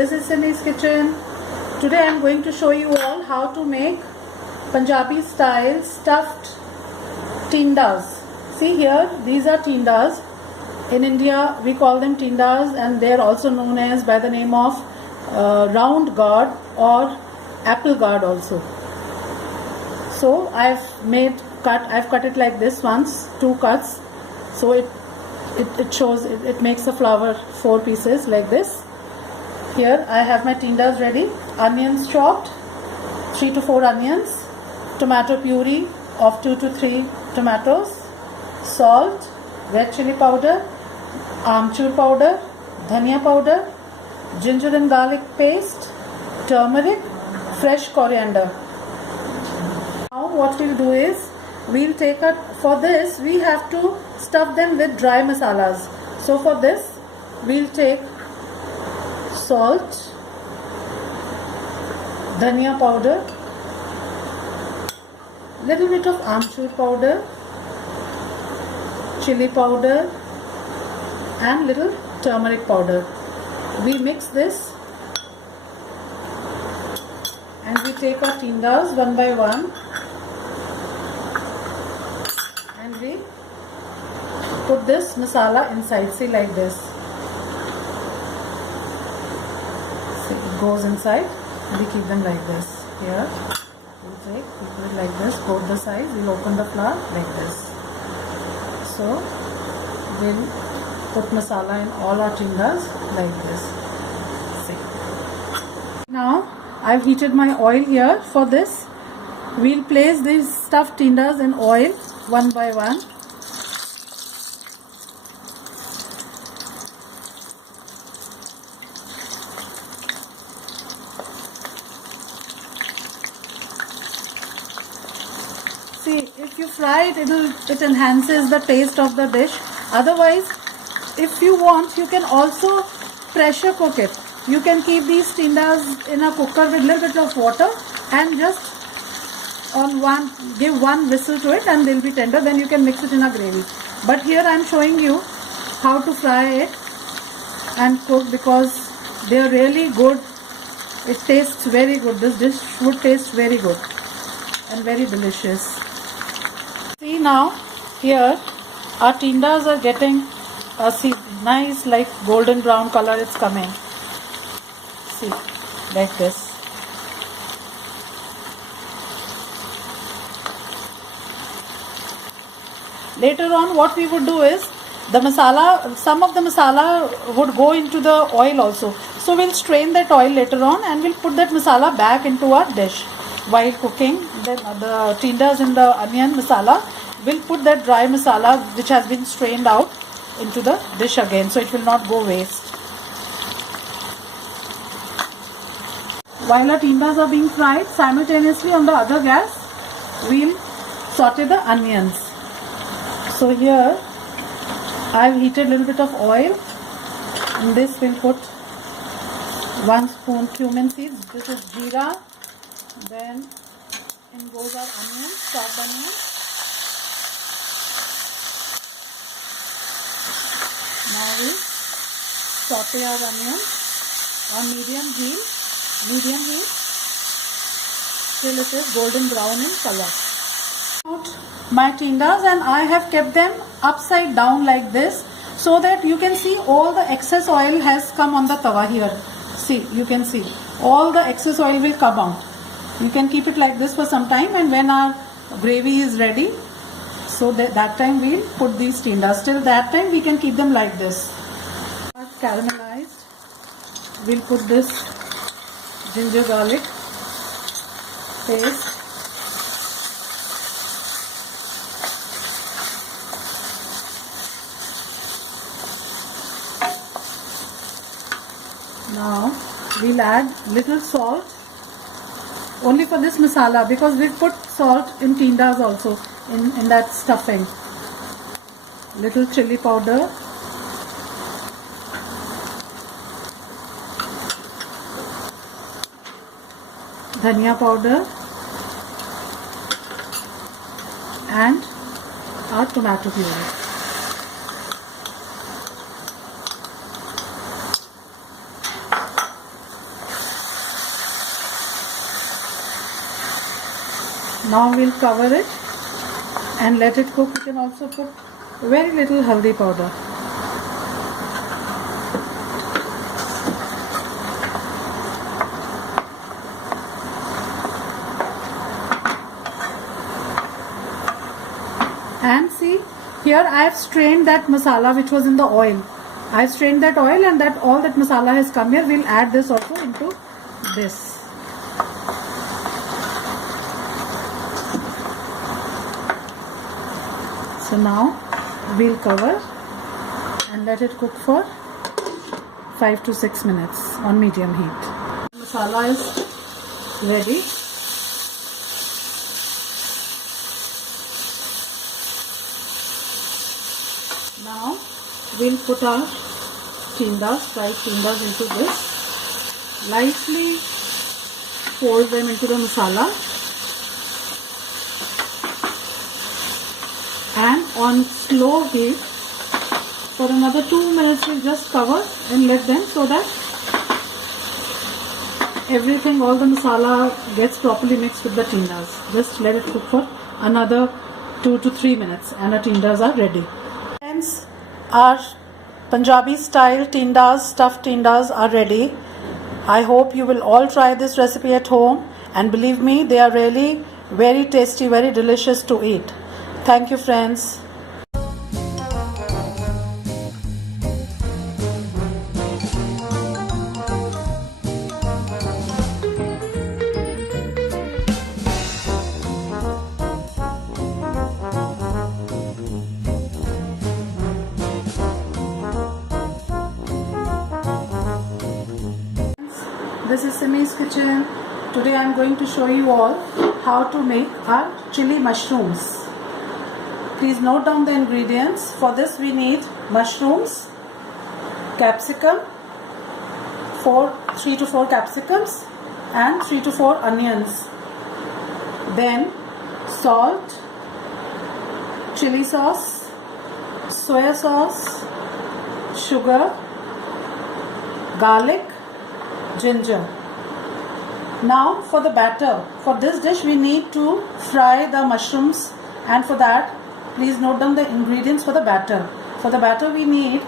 this is Simi's kitchen. Today I am going to show you all how to make Punjabi style stuffed tindas. See here, these are tindas. In India we call them tindas, and they are also known as by the name of round gourd or apple gourd also. So I've cut it like this once, 2 cuts. So it shows, it makes a flower 4 pieces like this. Here I have my tindas ready. Onions chopped, 3 to 4 onions, tomato puree of 2 to 3 tomatoes, salt, red chili powder, amchur powder, dhania powder, ginger and garlic paste, turmeric, fresh coriander. Now what we'll do is, we'll take for this we have to stuff them with dry masalas. So for this we'll take salt, dhania powder, little bit of amchur powder, chili powder and little turmeric powder. We mix this and we take our tindas one by one and we put this masala inside. See, like this. See, it goes inside and we keep them like this. Here we put it like this, both the sides. We'll open the flour like this. So we'll put masala in all our tindas like this. See. Now I've heated my oil here. For this we'll place these stuffed tindas in oil one by one. See, if you fry it, it enhances the taste of the dish. Otherwise, if you want, you can also pressure cook it. You can keep these tindas in a cooker with little bit of water and just give one whistle to it and they'll be tender. Then you can mix it in a gravy. But here I am showing you how to fry it and cook, because they are really good. It tastes very good. This dish would taste very good and very delicious. See, now here our tindas are getting see, nice like golden brown color. It's coming. See, like this. Later on what we would do is, the masala, some of the masala would go into the oil also. So we'll strain that oil later on and we'll put that masala back into our dish. While cooking the tindas in the onion masala, we'll put that dry masala which has been strained out into the dish again, so it will not go waste. While our tindas are being fried, simultaneously on the other gas we'll saute the onions. So here I've heated a little bit of oil. In this we'll put 1 spoon cumin seeds. This is jeera. Then in goes our onions, chopped onions. Now we saute our onions on medium heat till it is golden brown in color. My tindas, and I have kept them upside down like this, so that you can see all the excess oil has come on the tawa here. See, you can see all the excess oil will come out. You can keep it like this for some time, and when our gravy is ready, so that time we'll put these tindas. Till that time we can keep them like this. Caramelized, we'll put this ginger garlic paste. Now we'll add little salt only for this masala, because we've put salt in tindas also in that stuffing. Little chili powder, dhania powder and our tomato puree. Now we'll cover it and let it cook. You can also put very little haldi powder. And see, here I have strained that masala which was in the oil. I have strained that oil, and that all that masala has come here. We'll add this also into this. So now we'll cover and let it cook for 5 to 6 minutes on medium heat. Masala is ready. Now we'll put our tindas, fried tindas, into this. Lightly fold them into the masala, and on slow heat for another 2 minutes we'll just cover and let them, so that everything, all the masala gets properly mixed with the tindas. Just let it cook for another 2 to 3 minutes and our tindas are ready. Friends, our Punjabi style tindas, stuffed tindas are ready. I hope you will all try this recipe at home, and believe me, they are really very tasty, very delicious to eat. Thank you, friends. This is Simi's kitchen. Today I am going to show you all how to make our chili mushrooms. Please note down the ingredients. For this we need mushrooms, capsicum, 3 to 4 capsicums, and 3 to 4 onions. Then salt, chili sauce, soya sauce, sugar, garlic, ginger. Now for the batter. For this dish we need to fry the mushrooms, and for that please note down the ingredients for the batter. For the batter we need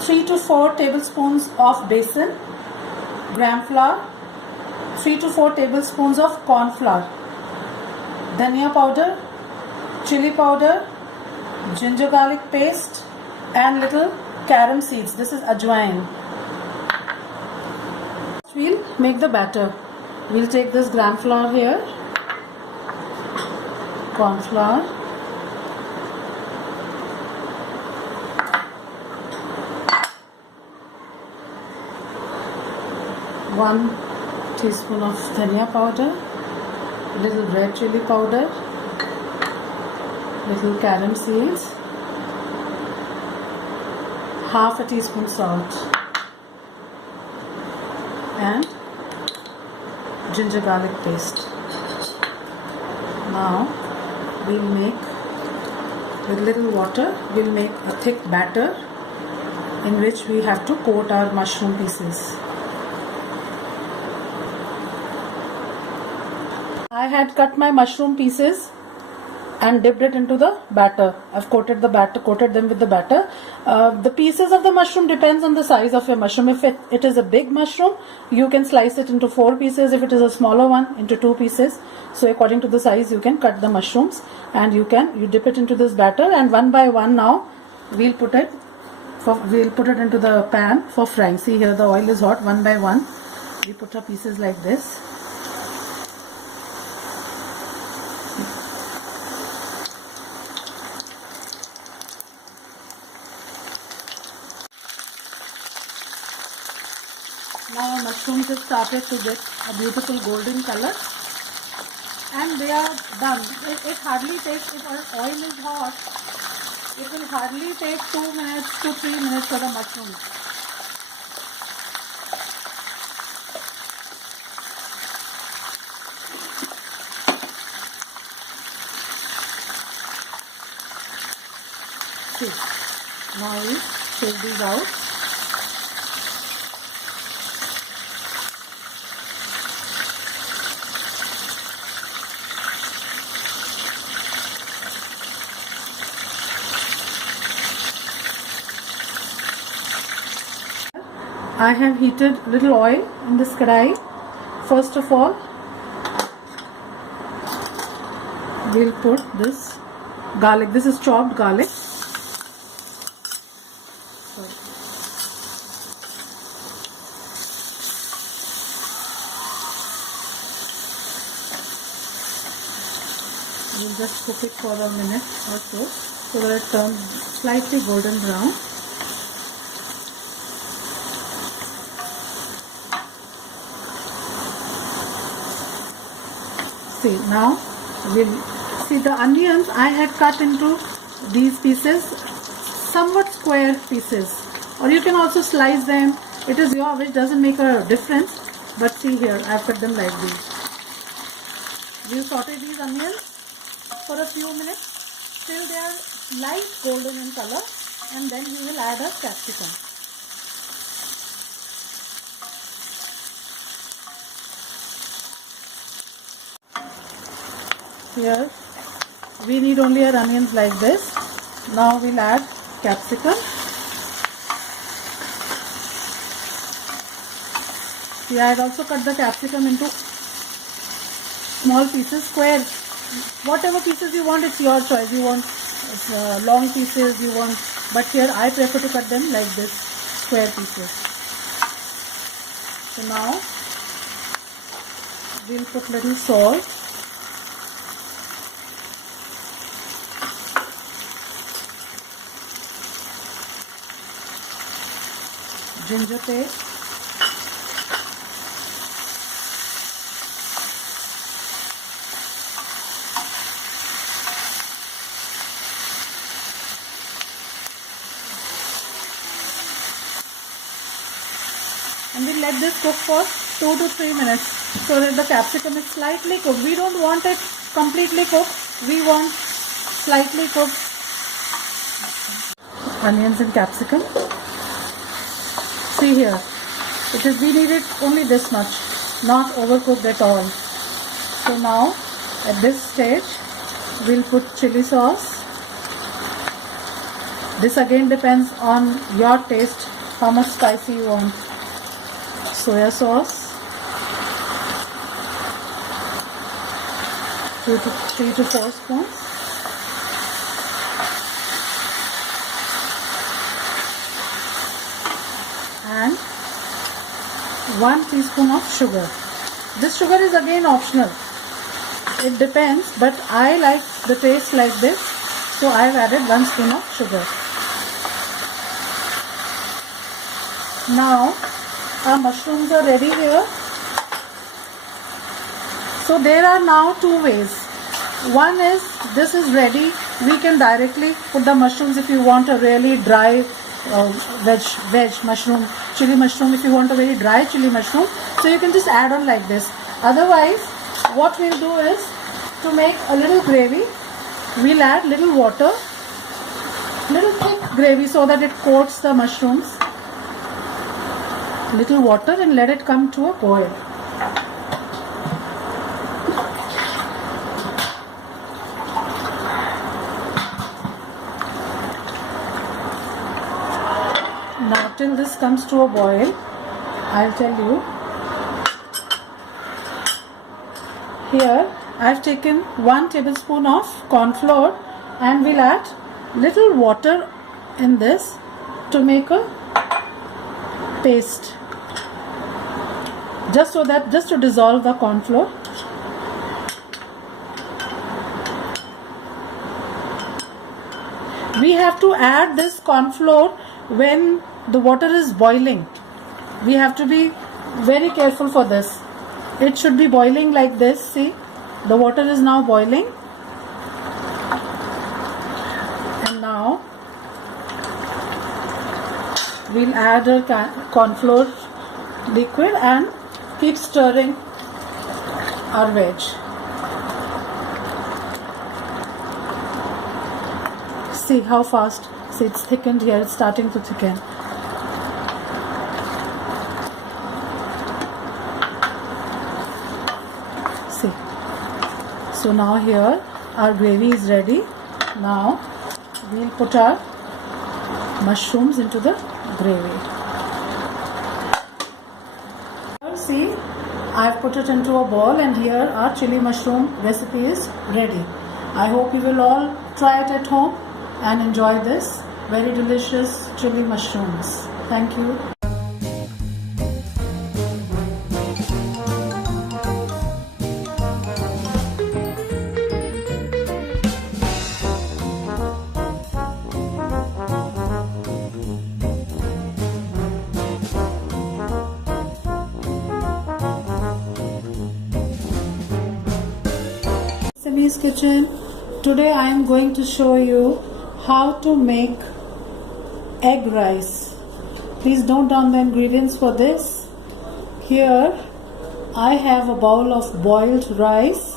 3 to 4 tablespoons of besan, gram flour, 3 to 4 tablespoons of corn flour, dhania powder, chili powder, ginger garlic paste, and little carom seeds. This is ajwain. We'll make the batter. We'll take this gram flour here, corn flour, one teaspoon of dhania powder, little red chili powder, little carom seeds, half a teaspoon salt, and ginger garlic paste. Now we'll make, with little water, we'll make a thick batter in which we have to coat our mushroom pieces. I had cut my mushroom pieces and dipped it into the batter. I've coated them with the batter. The pieces of the mushroom depends on the size of your mushroom. If it is a big mushroom, you can slice it into 4 pieces. If it is a smaller one, into 2 pieces. So according to the size, you can cut the mushrooms, and you dip it into this batter, and one by one now we'll put it into the pan for frying. See here, the oil is hot. One by one we put our pieces like this. Now our mushrooms have started to get a beautiful golden color, and they are done. It hardly takes, if our oil is hot, it will hardly take 2 minutes to 3 minutes for the mushrooms. See, now we take these out. I have heated little oil in this kadai. First of all, we'll put this garlic. This is chopped garlic. We'll just cook it for a minute or so that it turns slightly golden brown. See, now we'll see the onions I had cut into these pieces, somewhat square pieces, or you can also slice them. It is your wish, doesn't make a difference. But see here, I've cut them like these. We'll saute these onions for a few minutes till they are light golden in color, and then we will add a capsicum. Here we need only our onions like this. Now we'll add capsicum. See, I had also cut the capsicum into small pieces, square. Whatever pieces you want, it's your choice. You want long pieces, you want, but here I prefer to cut them like this, square pieces. So now we'll put little salt. Ginger paste. And we'll let this cook for 2 to 3 minutes so that the capsicum is slightly cooked. We don't want it completely cooked. We want slightly cooked onions and capsicum. See here, we need it only this much, not overcooked at all. So now at this stage we'll put chili sauce. This again depends on your taste, how much spicy you want. Soya sauce, 3 to 4 spoons. And 1 teaspoon of sugar. This sugar is again optional. It depends, but I like the taste like this, so I have added 1 spoon of sugar. Now our mushrooms are ready here. So there are now 2 ways. One is, this is ready. We can directly put the mushrooms if you want a really dry veg mushroom, chili mushroom. If you want a very dry chili mushroom, so you can just add on like this. Otherwise, what we'll do is, to make a little gravy, we'll add little water, little thick gravy so that it coats the mushrooms. Little water and let it come to a boil. Now till this comes to a boil, I'll tell you. Here I've taken 1 tablespoon of corn flour and we'll add little water in this to make a paste. Just to dissolve the corn flour. We have to add this corn flour when the water is boiling. We have to be very careful for this. It should be boiling like this. See, the water is now boiling. And now we'll add a corn flour liquid and keep stirring our veg. See how fast. See, it's thickened here. It's starting to thicken. See. So now here our gravy is ready. Now we'll put our mushrooms into the gravy. see, I've put it into a bowl, and here our chili mushroom recipe is ready. I hope you will all try it at home and enjoy this very delicious chili mushrooms. Thank you. Simi's kitchen. Today I am going to show you how to make egg rice. Please note down the ingredients for this. Here I have a bowl of boiled rice.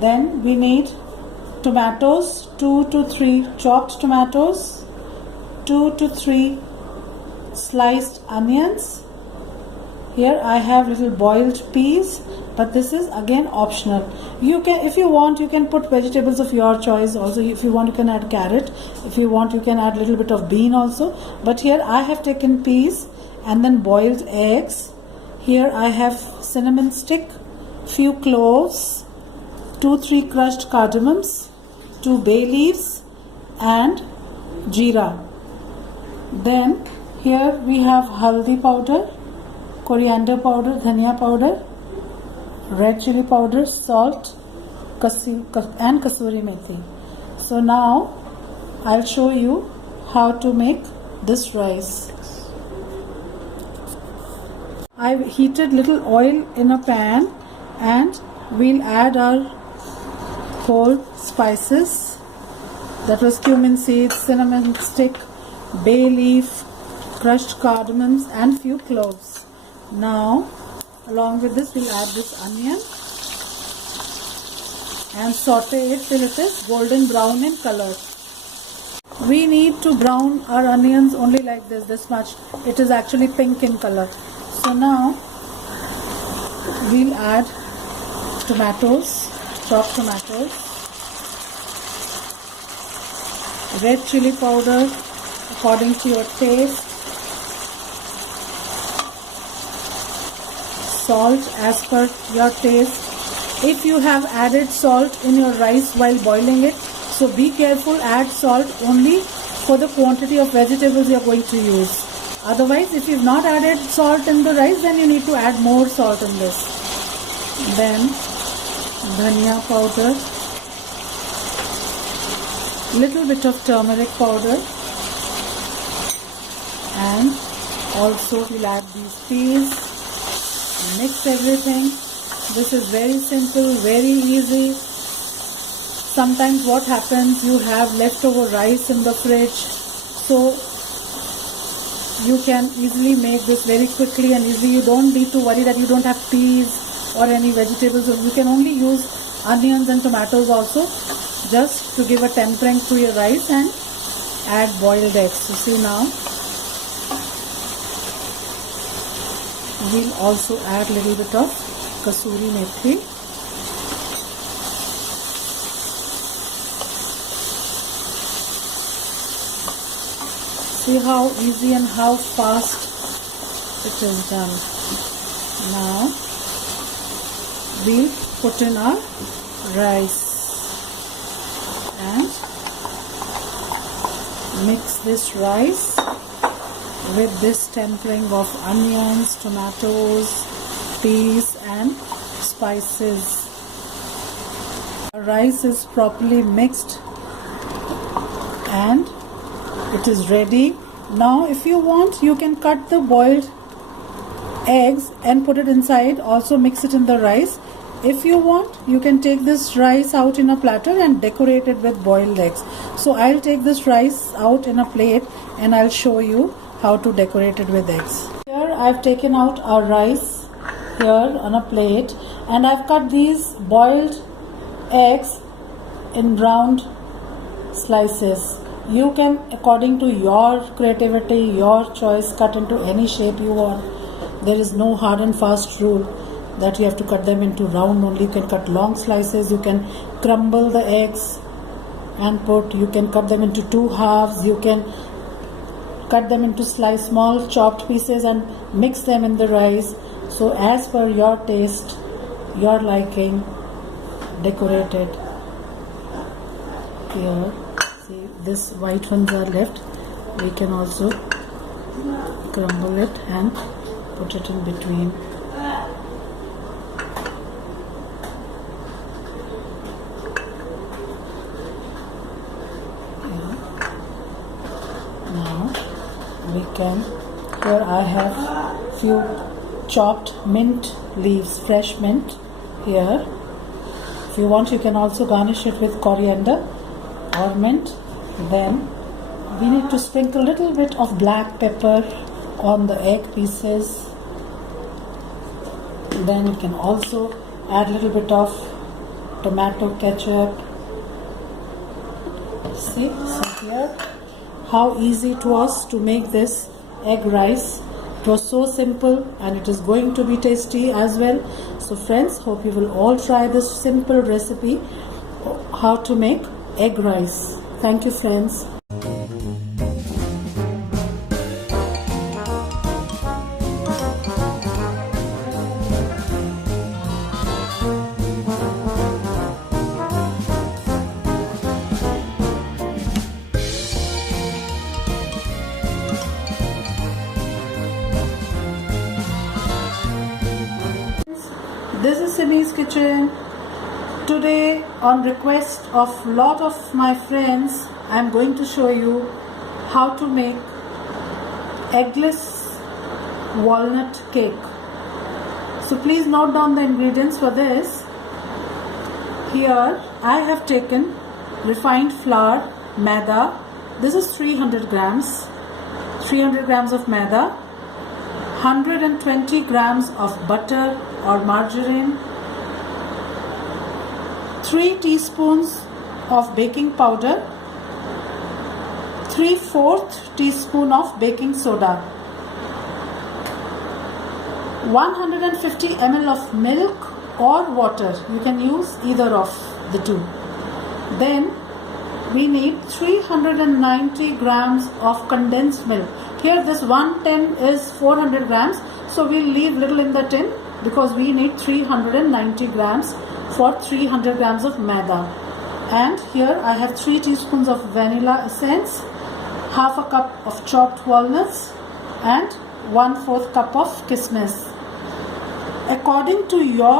Then we need tomatoes, 2 to 3 chopped tomatoes, 2 to 3 sliced onions. Here I have little boiled peas, but this is again optional. You can, if you want, you can put vegetables of your choice also. If you want, you can add carrot. If you want, you can add little bit of bean also. But here I have taken peas and then boiled eggs. Here I have cinnamon stick, few cloves, 2-3 crushed cardamoms, 2 bay leaves and jeera. Then here we have haldi powder, coriander powder, dhania powder, red chili powder, salt, and kasuri methi. So now I'll show you how to make this rice. I've heated little oil in a pan, and we'll add our whole spices. That was cumin seeds, cinnamon stick, bay leaf, crushed cardamoms and few cloves. Now along with this we'll add this onion and saute it till it is golden brown in color. We need to brown our onions only like this much. It is actually pink in color. So now we'll add tomatoes, chopped tomatoes, red chili powder according to your taste, salt as per your taste. If you have added salt in your rice while boiling it, so be careful, add salt only for the quantity of vegetables you are going to use. Otherwise, if you've not added salt in the rice, then you need to add more salt in this. Then dhania powder, little bit of turmeric powder, and also we'll add these peas. Mix everything. This is very simple, very easy. Sometimes what happens, you have leftover rice in the fridge, so you can easily make this very quickly and easily. You don't need to worry that you don't have peas or any vegetables. You can only use onions and tomatoes also, just to give a tempering to your rice, and add boiled eggs. So see now, we'll also add a little bit of kasuri methi. See how easy and how fast it is done. Now we'll put in our rice and mix this rice with this tempering of onions, tomatoes, peas and spices. Our rice is properly mixed and it is ready. Now if you want, you can cut the boiled eggs and put it inside, also mix it in the rice. If you want, you can take this rice out in a platter and decorate it with boiled eggs. So I'll take this rice out in a plate and I'll show you how to decorate it with eggs. Here I've taken out our rice here on a plate, and I've cut these boiled eggs in round slices. You can, according to your creativity, your choice, cut into any shape you want. There is no hard and fast rule that you have to cut them into round only. You can cut long slices, you can crumble the eggs and put, you can cut them into two halves, you can cut them into small chopped pieces and mix them in the rice. So as per your taste, your liking, decorate it. Here, see, this white ones are left. We can also crumble it and put it in between. Now we can, here I have few chopped mint leaves, fresh mint here. If you want, you can also garnish it with coriander or mint. Then we need to sprinkle a little bit of black pepper on the egg pieces. Then you can also add a little bit of tomato ketchup. See, so here how easy it was to make this egg rice. It was so simple and it is going to be tasty as well. So friends, hope you will all try this simple recipe, how to make egg rice. Thank you friends. This is Simi's kitchen. Today, on request of lot of my friends, I am going to show you how to make eggless walnut cake. So please note down the ingredients for this. Here I have taken refined flour, maida. This is 300 grams. 300 grams of maida, 120 grams of butter or margarine, 3 teaspoons of baking powder, 3/4 teaspoon of baking soda, 150 ml of milk or water. You can use either of the two. Then we need 390 grams of condensed milk. Here this 110 is 400 grams, so we'll leave little in the tin because we need 390 grams for 300 grams of maida. And here I have 3 teaspoons of vanilla essence, half a cup of chopped walnuts and 1/4 cup of kismis. According to your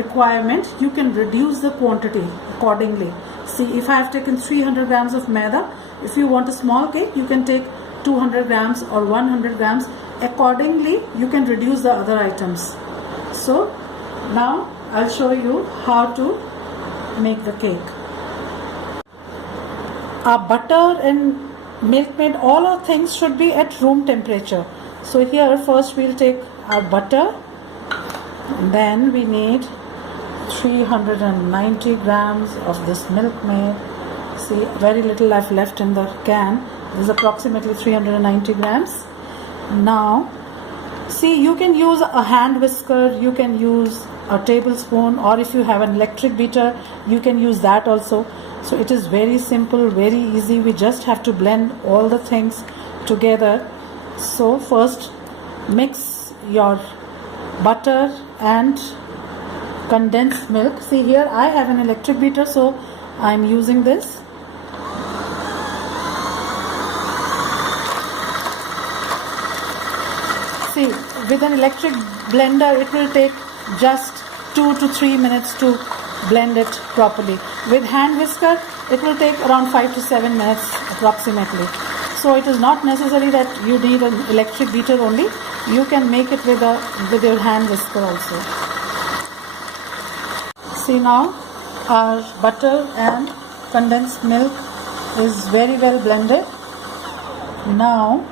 requirement, you can reduce the quantity accordingly. See, if I have taken 300 grams of maida, if you want a small cake, you can take 200 grams or 100 grams. Accordingly, you can reduce the other items. So now I'll show you how to make the cake. Our butter and milkmaid, all our things should be at room temperature. So here first we'll take our butter, then we need 390 grams of this milkmaid. See, very little I've left in the can. This is approximately 390 grams. Now see, you can use a hand whisker, you can use a tablespoon, or if you have an electric beater, you can use that also. So it is very simple, very easy. We just have to blend all the things together. So first mix your butter and condensed milk. See, here I have an electric beater, so I'm using this. See, with an electric blender, it will take just 2 to 3 minutes to blend it properly. With hand whisker, it will take around 5 to 7 minutes approximately. So it is not necessary that you need an electric beater only. You can make it with your hand whisker also. See, now our butter and condensed milk is very well blended. Now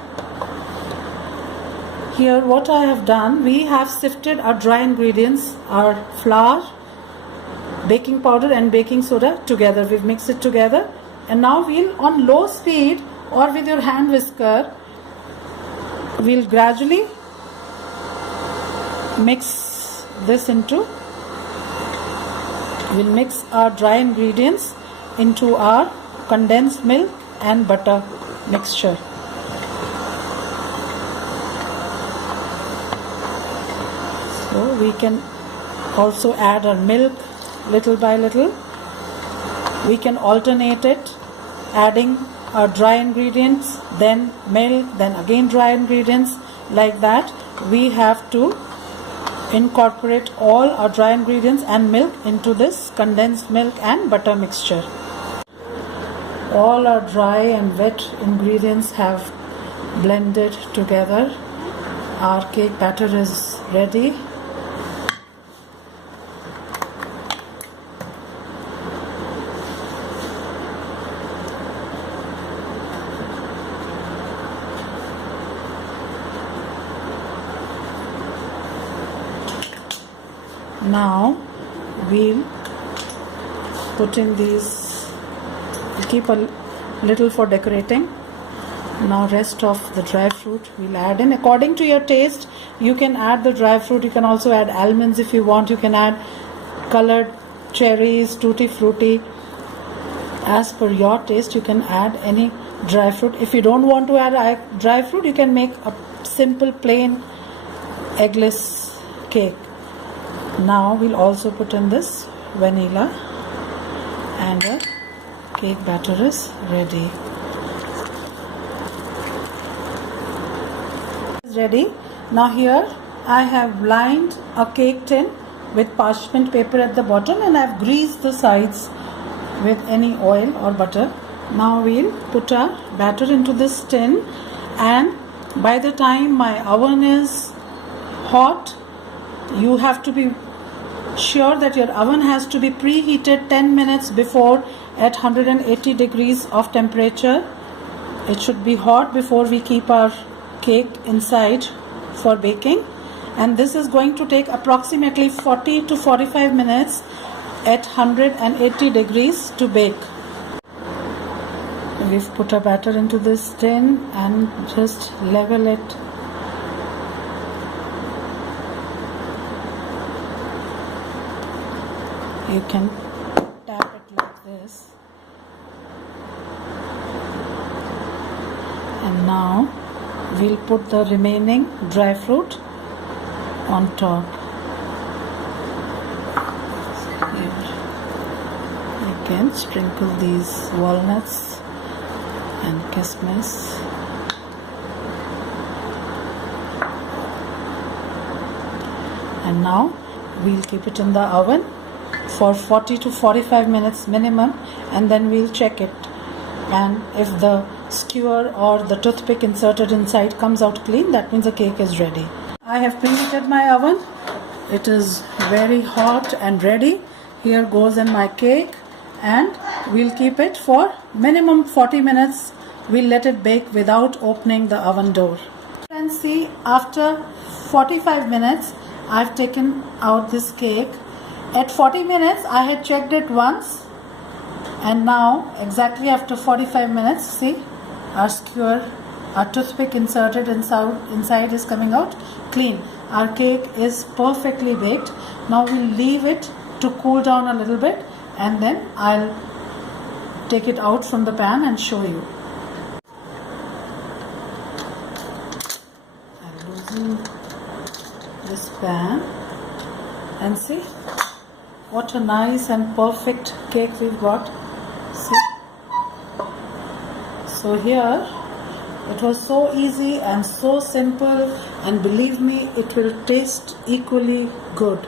here what I have done, we have sifted our dry ingredients, our flour, baking powder and baking soda together. We've mixed it together, and now we'll, on low speed or with your hand whisker, we'll gradually mix this into, we'll mix our dry ingredients into our condensed milk and butter mixture. we can also add our milk little by little. We can alternate it, adding our dry ingredients, then milk, then again dry ingredients. Like that, we have to incorporate all our dry ingredients and milk into this condensed milk and butter mixture. All our dry and wet ingredients have blended together. Our cake batter is ready. Now we'll put in these, keep a little for decorating. Now rest of the dry fruit we'll add in according to your taste. You can add the dry fruit, you can also add almonds if you want, you can add colored cherries, tutti frutti. As per your taste, you can add any dry fruit. If you don't want to add dry fruit, you can make a simple plain eggless cake. Now we'll also put in this vanilla, and the cake batter is ready. Ready. Now here I have lined a cake tin with parchment paper at the bottom, and I've greased the sides with any oil or butter. Now we'll put our batter into this tin, and by the time my oven is hot, you have to be sure that your oven has to be preheated 10 minutes before at 180 degrees of temperature. It should be hot before we keep our cake inside for baking, and this is going to take approximately 40 to 45 minutes at 180 degrees to bake. We've put our batter into this tin and just level it. You can tap it like this, and now we'll put the remaining dry fruit on top. Here you can sprinkle these walnuts and kismis. And now we'll keep it in the oven for 40 to 45 minutes minimum, and then we'll check it, and if the skewer or the toothpick inserted inside comes out clean, that means the cake is ready. I have preheated my oven. It is very hot and ready. Here goes in my cake, and we'll keep it for minimum 40 minutes. We'll let it bake without opening the oven door. And see, after 45 minutes I've taken out this cake. At 40 minutes I had checked it once, and now exactly after 45 minutes, see, our skewer, our toothpick inserted inside is coming out clean. Our cake is perfectly baked. Now we'll leave it to cool down a little bit, and then I'll take it out from the pan and show you. I'll loosen this pan and see what a nice and perfect cake we've got. See? So here, it was so easy and so simple, and believe me, it will taste equally good.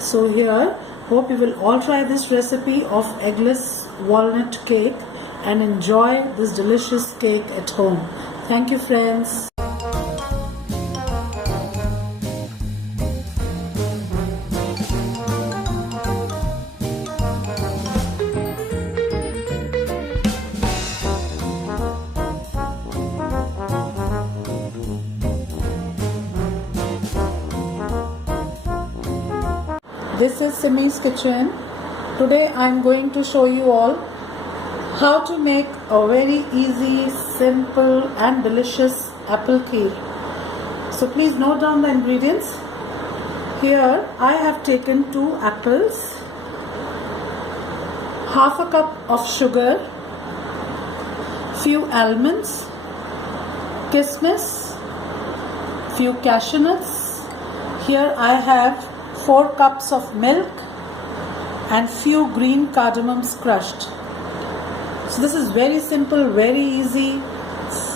So here, hope you will all try this recipe of eggless walnut cake and enjoy this delicious cake at home. Thank you, friends. This is Simi's kitchen. Today I am going to show you all how to make a very easy, simple and delicious apple kheer. So please note down the ingredients. Here I have taken 2 apples, half a cup of sugar, few almonds, kismis, few cashew nuts. Here I have 4 cups of milk and few green cardamoms crushed. So this is very simple, very easy.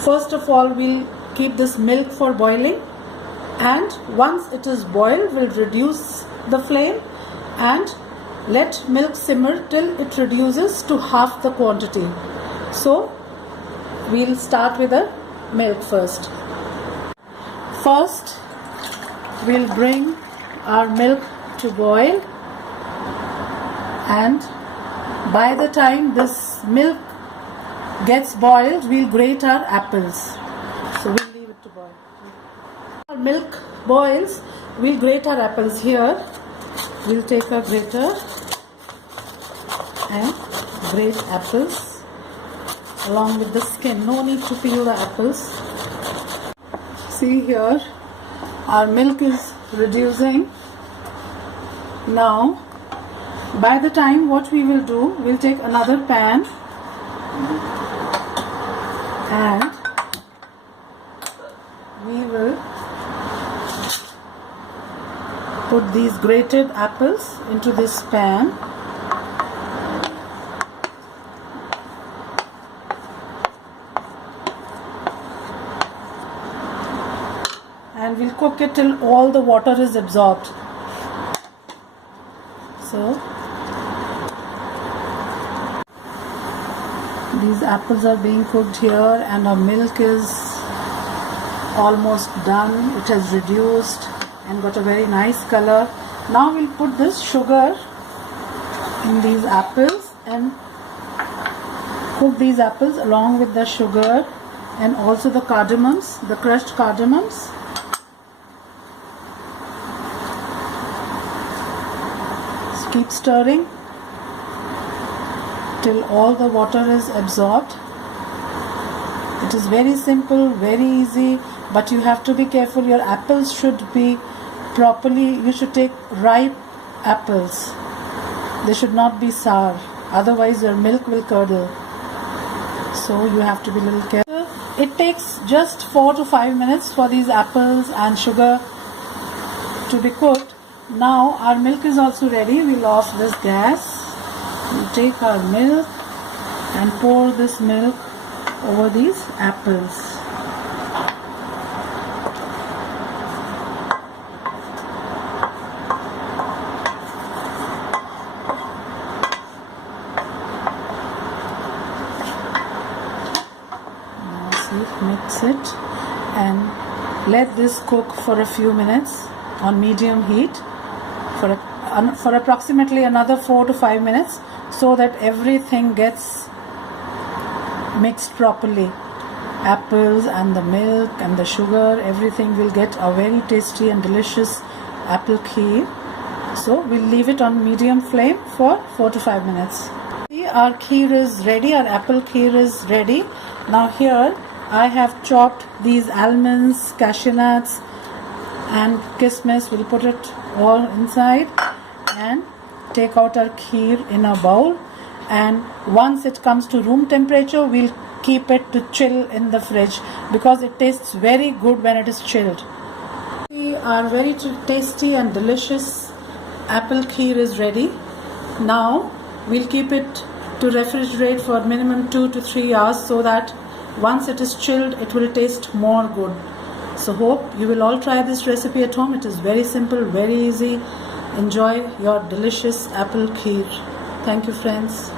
First of all, we'll keep this milk for boiling, and once it is boiled, we'll reduce the flame and let milk simmer till it reduces to half the quantity. So we'll start with the milk first. First, we'll bring our milk to boil, and by the time this milk gets boiled, we'll grate our apples. So we'll leave it to boil. Our milk boils, we'll grate our apples. Here we'll take a grater and grate apples along with the skin. No need to peel the apples. See here, our milk is reducing. Now by the time, what we will do, we'll take another pan and we will put these grated apples into this pan. And we'll cook it till all the water is absorbed. So these apples are being cooked here, and our milk is almost done. It has reduced and got a very nice color. Now we'll put this sugar in these apples and cook these apples along with the sugar and also the cardamoms, the crushed cardamoms. So keep stirring till all the water is absorbed. It is very simple, very easy, but you have to be careful. Your apples should be properly, you should take ripe apples. They should not be sour, otherwise your milk will curdle. So you have to be a little careful. It takes just 4 to 5 minutes for these apples and sugar to be cooked. Now our milk is also ready. We'll off this gas. We'll take our milk and pour this milk over these apples. Now see, mix it and let this cook for a few minutes on medium heat for approximately another 4 to 5 minutes, so that everything gets mixed properly. Apples and the milk and the sugar, everything will get a very tasty and delicious apple kheer. So we'll leave it on medium flame for 4 to 5 minutes. See, our kheer is ready, our apple kheer is ready. Now here I have chopped these almonds, cashew nuts and kismis. We'll put it all inside and take out our kheer in a bowl, and once it comes to room temperature, we'll keep it to chill in the fridge because it tastes very good when it is chilled. Our very tasty and delicious apple kheer is ready. Now we'll keep it to refrigerate for minimum 2 to 3 hours, so that once it is chilled, it will taste more good. So hope you will all try this recipe at home. It is very simple, very easy. Enjoy your delicious apple kheer. Thank you, friends.